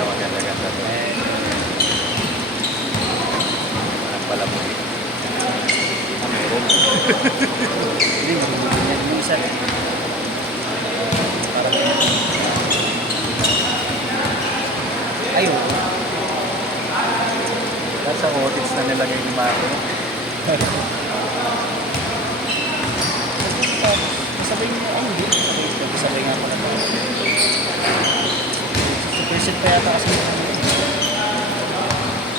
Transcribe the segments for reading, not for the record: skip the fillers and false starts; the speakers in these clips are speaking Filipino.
Maganda-ganda. Walang pala mo. Hindi, marunong din yan. Yung isa lang. Parang ayun. Nasa cottage na nilagay ni Marco. Masabay mo, hindi. Masabay nga pala. Super set pa yata kasi.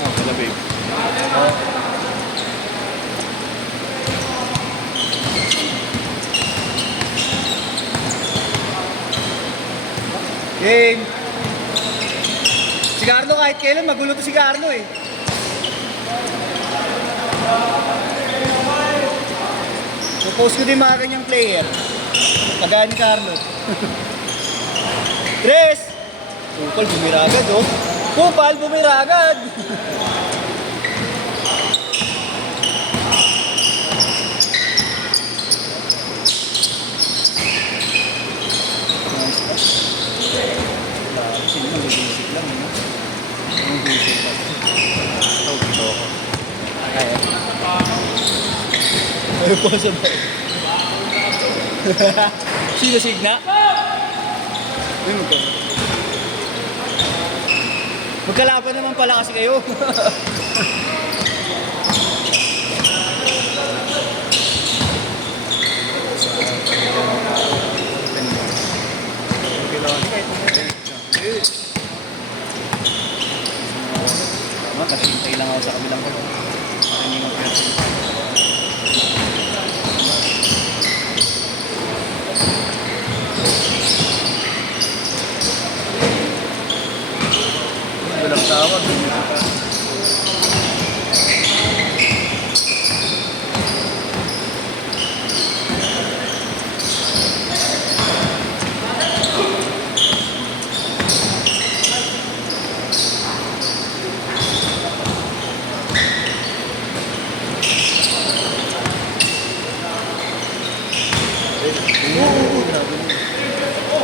Oh, pala babe. Oh. Game! Si Carlo kahit kailan magulo to si Carlo eh. Suppose ko din mga kanyang player. Kagaya ni Carlo. Tres! Kupal, bumira agad oh. Kupal, bumira agad! Nice pass. Sino mag-basic lang, no? Ang basic pa. Oh, gusto ko. Kaya. Ano po sabay? Sino Signa? Uy, magkalaban naman pala kasi kayo. Tama, kasi hintay lang ako sa kabilang ko. Para hindi mag-press. Walang tawag.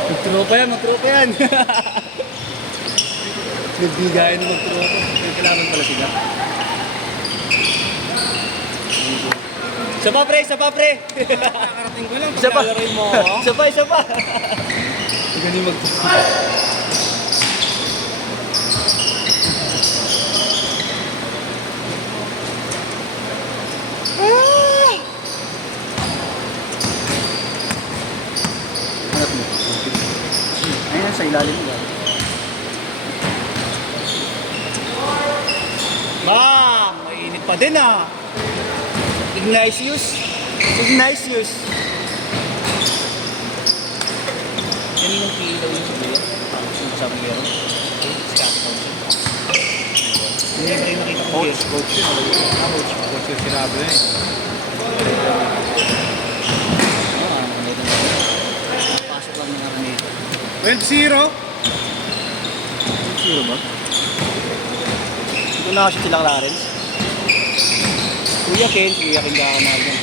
Magtropa yan, magtropa yan. Nagbigayan na magtropa. May kailangan pala sila. Isa pa pre, isa pa pre. Nakarating ko lang. Isa pa. Pagkalaroin mo. Isa pa, isa pa. Galing magtropa. Hanap mo. Ayun, sa ilalim mo. Bang! Mainit pa din ah. Ignatius. Ignatius. Yan yung pinilaw yung sabihin. Parang sinasabi niya rin. Si Kati Thompson. Hindi ba yung nakita ko Coach yun. Coach yung sinabi na eh. Pasok lang ng Araneta. 12-0. Sino ba? Ito na kasi sila Clarence. Kuya Ken kakamahal yan.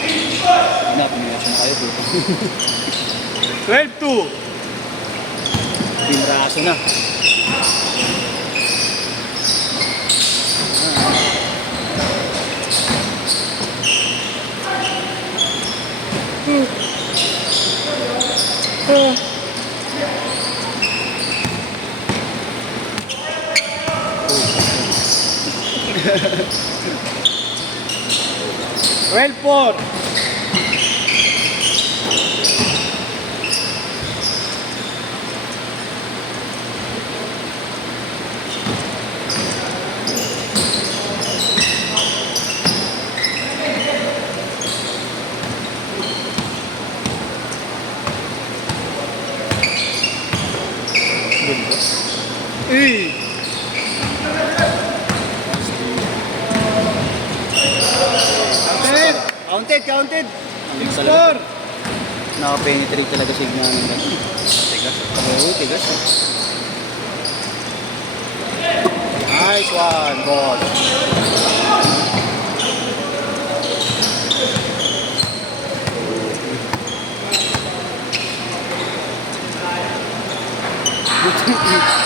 Hindi na, pumiyasan na kayo dito. 12-2. Pinraso na. Well, 4. Counted, counted. Ang Score. Naka-penetrate talaga Signa nila. Tigas. Oo, tigas. Nice one, boss. Nice.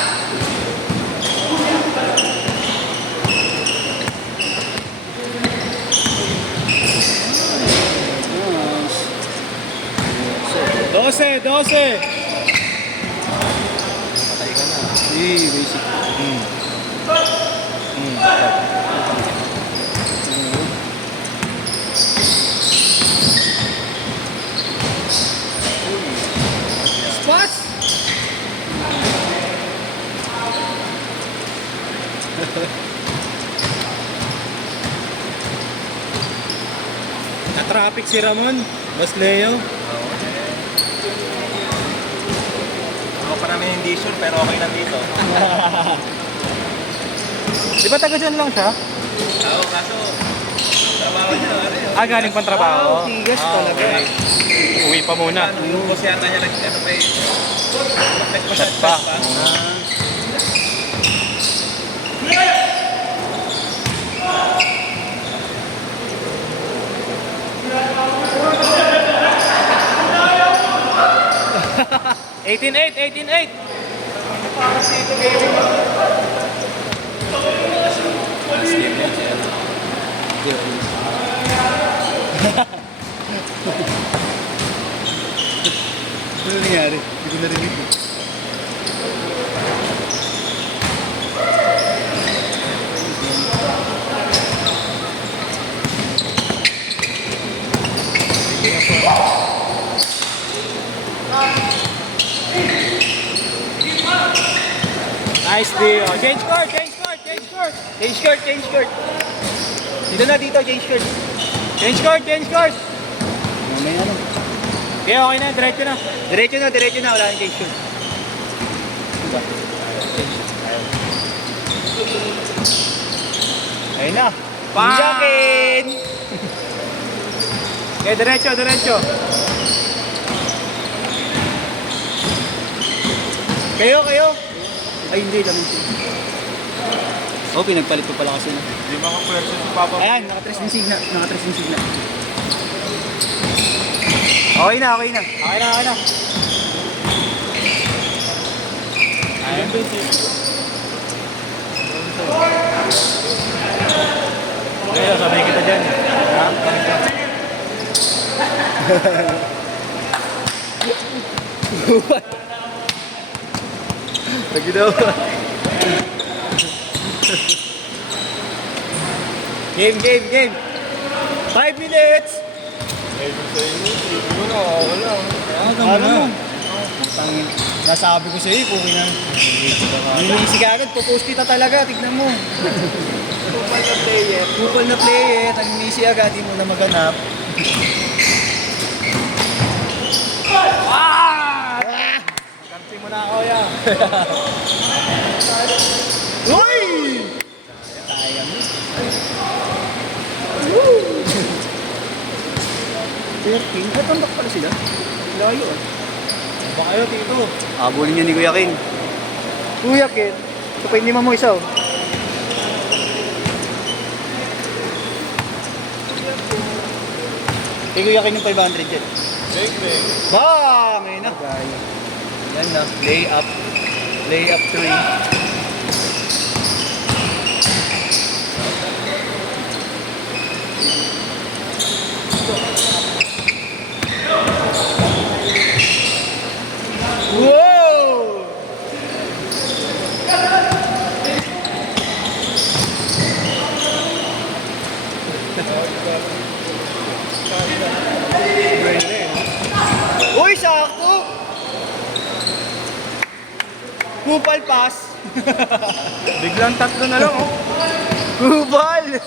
12. Patay ka na. Basic. Spots! Na-traffic si Ramon. Boss Leo. Ako pa namin hindi sure, pero okay lang dito. Di ba taga dyan lang siya? Oo, kaso, trabaho niya, ano yun? Galing pang trabaho. Tigas talaga. Okay. Uwi pa muna. Yung boss yata niya, ano pa eh. Shot pa. Eighteen eight. Ano nangyari? Hindi ko narinig. Nice deal. Change court. Dito na, change court. Change court. May ano. Okay, okay na. Diretso na. Wala nang change court. Diba? Ayun na. Jacket! Okay, diretso. Kayo. Ay, hindi lang. Oh, pinagpalit ko pala kasi. Di ba kung person si Papa? Ayan, nakatres ng signa. Okay na. Ayan, sabay kita dyan. Lagi daw. Game. 5 minutes. Ano? Nasabi ko sa'yo, kung ina. Nangyisi ka agad, pupost kita talaga, tignan mo. Kupal na player, nangyisi agad, di mo na maganap. Kansi mo na ako yan. Uy! Sayang. King, natambak pala sila. Layo ah. Baka kayo, tito. Habulin niya ni Kuya King. Kuya King? Ito pa hindi mo isa oh. Kay Kuya King yung 500 yan. Break. Bang! Ayun na. Yan na. Lay up 3. Wow! Uy, sakto! Kupal pass! Biglang tatlo na lang, oh. Kupal!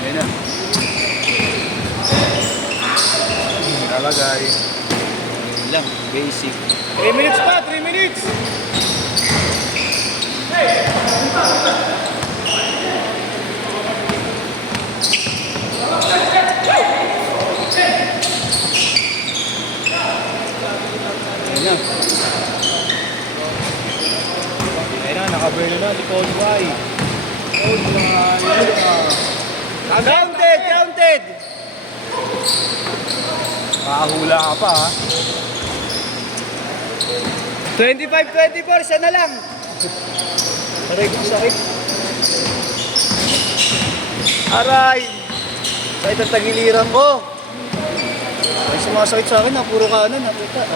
Yan na. Nalagay. Yun lang, basic. 3 minutes pa, 3 minutes! Yan na. Nakakabuelo na si Coach Y. Counted! Counted! Makahula ka pa ha. 25-24, siya na lang. Aray ko, sakit. Aray! Sakit ang tagiliran ko. Ay, sumasakit sa akin, puro kanan, nakita.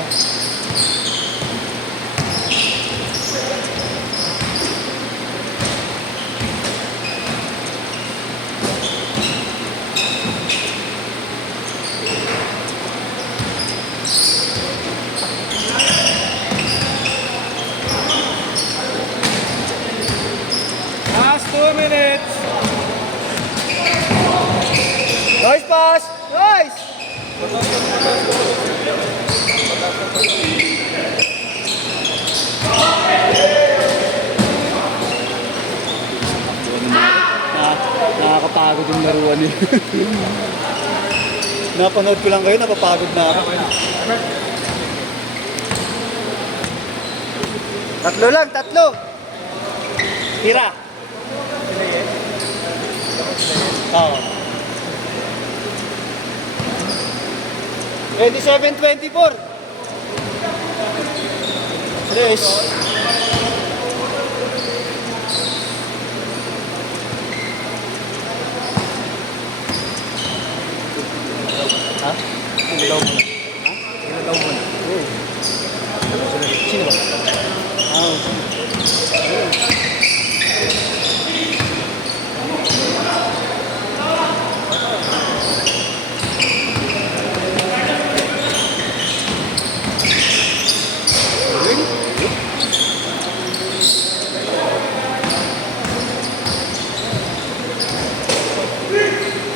Last 2 minutes. Nice pass! Nice! Nakakapagod yung laruan eh. Napanood ko lang kayo, napapagod na ako. Tatlo lang, tatlo! Tira! Oo. 27-24. Tres. Ha? Ilaw mo na. Ilaw mo na. Sino ba?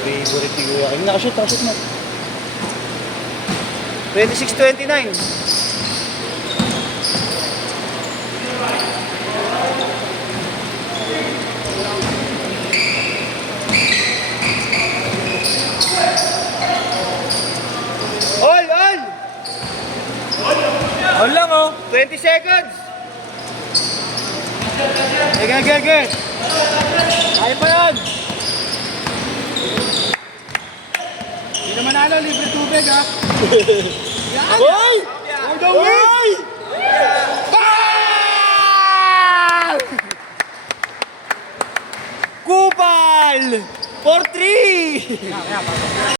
Favorite ni Kuya. Ay, nakashoot na. 26-29. All! All lang oh. 20 seconds! Sige. Kaya pa yan! Hindi naman manalo, libre tubig ha! Hoy! For the win! Kupal! For 3!